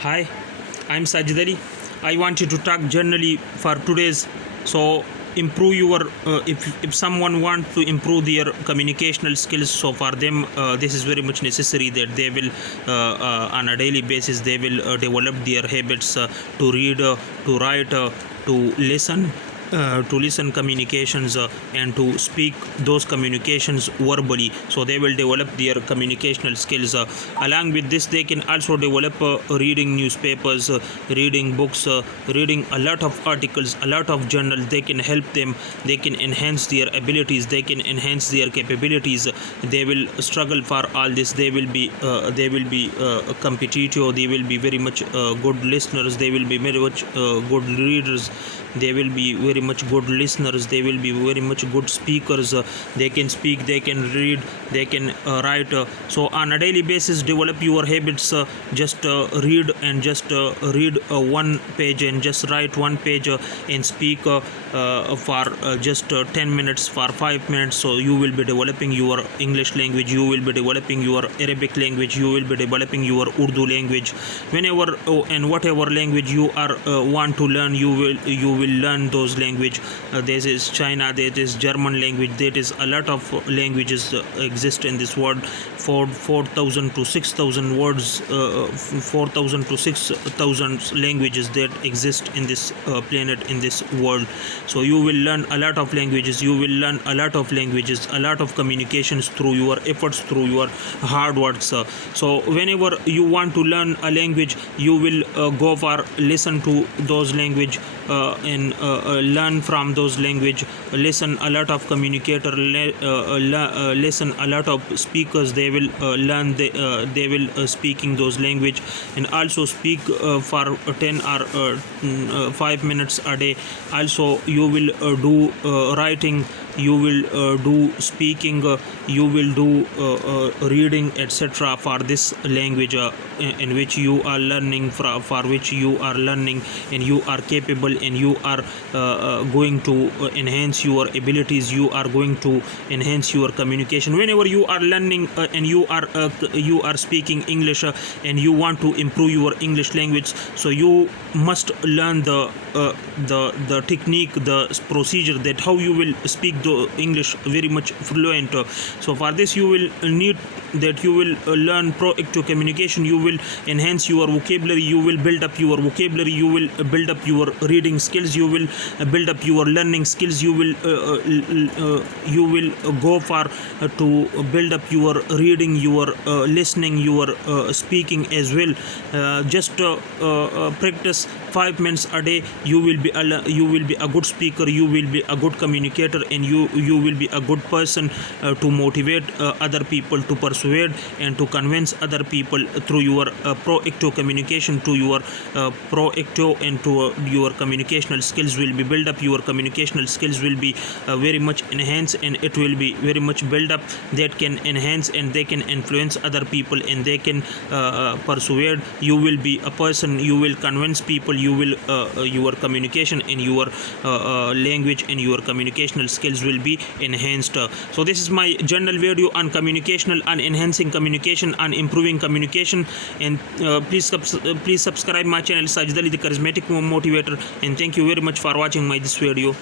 Hi, I'm Sajid Ali. I wanted to talk generally for today's. So improve your if someone want to improve their communicational skills, so for them this is very much necessary that they will on a daily basis they will develop their habits to read, to write, to listen communications and to speak those communications verbally, so they will develop their communicational skills. Along with this, they can also develop reading newspapers, reading books, reading a lot of articles, a lot of journals. They can help them, they can enhance their abilities, they can enhance their capabilities. They will struggle for all this. They will be competitive, they will be very much good listeners, they will be very much good readers, they will be very much good listeners, they will be very much good speakers. They can speak, they can read, they can write. So on a daily basis, develop your habits. Just read and just read one page and just write one page and speak for just 10 minutes, for 5 minutes. So you will be developing your English language, you will be developing your Arabic language, you will be developing your Urdu language. Whenever and whatever language you are want to learn, you will learn those language. There is China, there is German language, there is a lot of languages exist in this world. 4,000 to 6,000 words, 4,000 to 6,000 languages that exist in this planet, in this world. So you will learn a lot of languages, you will learn a lot of languages, a lot of communications through your efforts, through your hard works. So whenever you want to learn a language, you will go for listen to those language and learn from those language. Listen a lot of communicator, listen a lot of speakers. They will learn, they will speaking those language, and also speak for 10 or 5 minutes a day. Also you will do writing, you will do speaking, you will do reading, etc. for this language in which you are learning, for which you are learning, and you are capable, and you are going to enhance your abilities, you are going to enhance your communication. Whenever you are learning and you are speaking English and you want to improve your English language, so you must learn the technique, the procedure, that how you will speak the English very much fluent. So for this you will need that you will learn proactive communication, you will enhance your vocabulary, you will build up your vocabulary, you will build up your reading skills, you will build up your learning skills, you will go for to build up your reading, your listening, your speaking as well. Just practice 5 minutes a day. You will be a good speaker, you will be a good communicator, and you will be a good person to motivate other people, to persuade and to convince other people through your proactive communication, to your proactive and to your communicational skills will be built up. Your communicational skills will be very much enhanced, and it will be very much built up, that can enhance and they can influence other people, and they can persuade. You will be a person, you will convince people, you will your communication and your language and your communicational skills will be enhanced. So this is my general video on communicational, on enhancing communication, on improving communication. And please subscribe my channel, Sajid Ali, the charismatic motivator. And thank you very much for watching my this video.